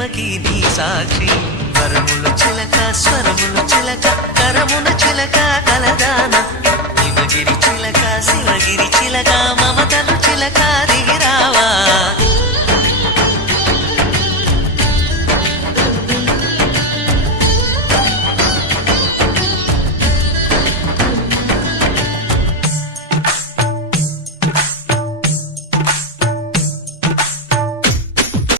మహిమకి నీ సాక్షి వరములు చిలక స్వరములు చిలక కరమున చిలక కలదాన హిమగిరి చిలక శివగిరి చిలక మమతలు చిలక దిగిరావా